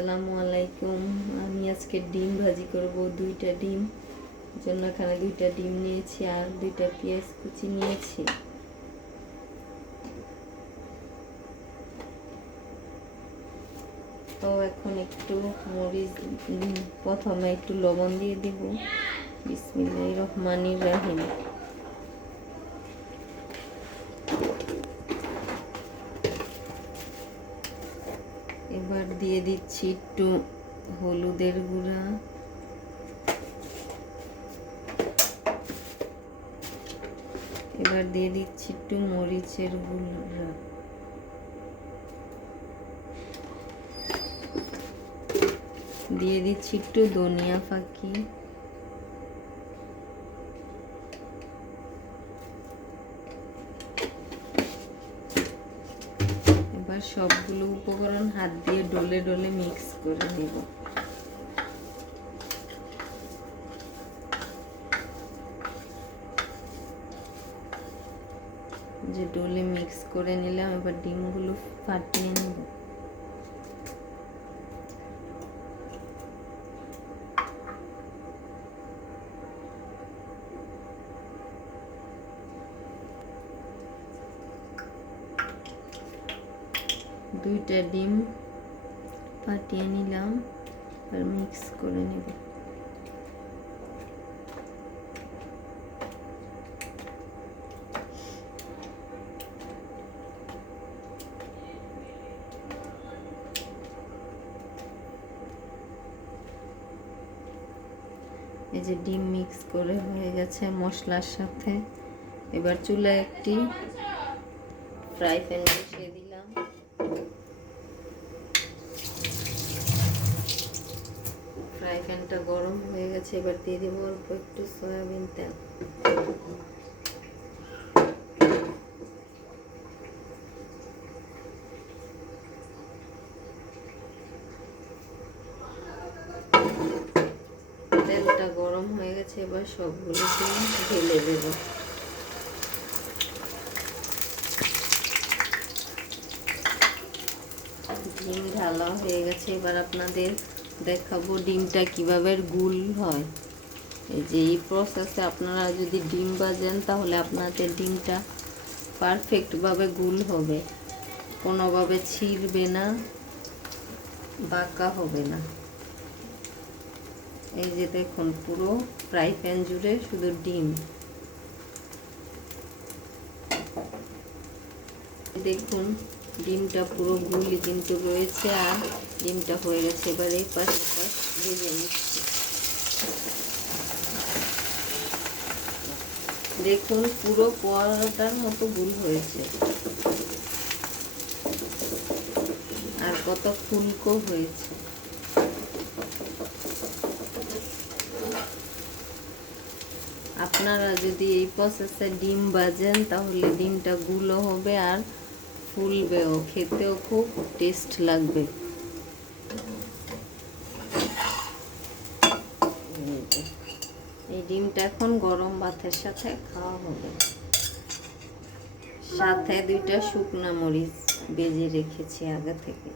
আসসালামু আলাইকুম। আমি আজকে ডিম ভাজি করব। দুইটা ডিম জন্য এখানে দুইটা ডিম নিয়েছি আর দুইটা পেঁয়াজ কুচি নিয়েছি। তো এখন একটু মরিচ, প্রথমে একটু লবণ দিয়ে দিব। বিসমিল্লাহির রহমানির রহিম। এবার দিয়ে দিচ্ছি একটু হলুদের গুঁড়া, এবার দিয়ে দিচ্ছি একটু মরিচের গুঁড়া, দিয়ে দিচ্ছি একটু ধনিয়া ফাঁকি, এবার সবগুলো উপকরণ হাত দিয়ে ডলে ডলে মিক্স করে নেব। যে ডলে মিক্স করে নিলাম, এবার ডিমগুলো ফাটিয়ে নেব। দুইটা ডিম ফাটিয়ে নিলাম আর মিক্স করে নেব। এই যে ডিম মিক্স করে হয়ে গেছে মশলার সাথে। এবার চুলায় একটি ফ্রাই প্যান বসিয়ে দিলাম। ফ্রাই প্যানটা গরম হয়ে গেছে, এবার দিয়ে দেব অল্প একটু সয়াবিন তেল। তেলটা গরম হয়ে গেছে, এবার সবগুলো দিয়ে ঢেলে দেব। ডিম ঢালা হয়ে গেছে, এবার আপনাদের দেখাবো ডিমটা কিভাবে গোল হয়। এই যে এই প্রসেসে আপনারা যদি ডিম ভাজেন তাহলে আপনাদের ডিমটা পারফেক্টভাবে গোল হবে, কোনোভাবে ছিঁড়বে না, বাঁকা হবে না। এই যে দেখুন, পুরো ফ্রাই প্যান জুড়ে শুধু ডিম। দেখুন ডিমটা পুরো গুলি কিন্তু রয়েছে আর ডিমটা হয়ে গেছে। এবার এই পাশ ভেজে নিচ্ছি। দেখুন পুরো পরোটার মতো গুল হয়েছে আর কত ফুলকো হয়েছে। আপনারা যদি এই প্রসেসে ডিম ভাজেন তাহলে ডিমটা গুলো হবে আর ফুলবেও, খেতেও খুব টেস্ট লাগবে। এই ডিমটা এখন গরম ভাতের সাথে খাওয়া হবে। সাথে দুইটা শুকনা মরিচ ভেজে রেখেছি আগে থেকে।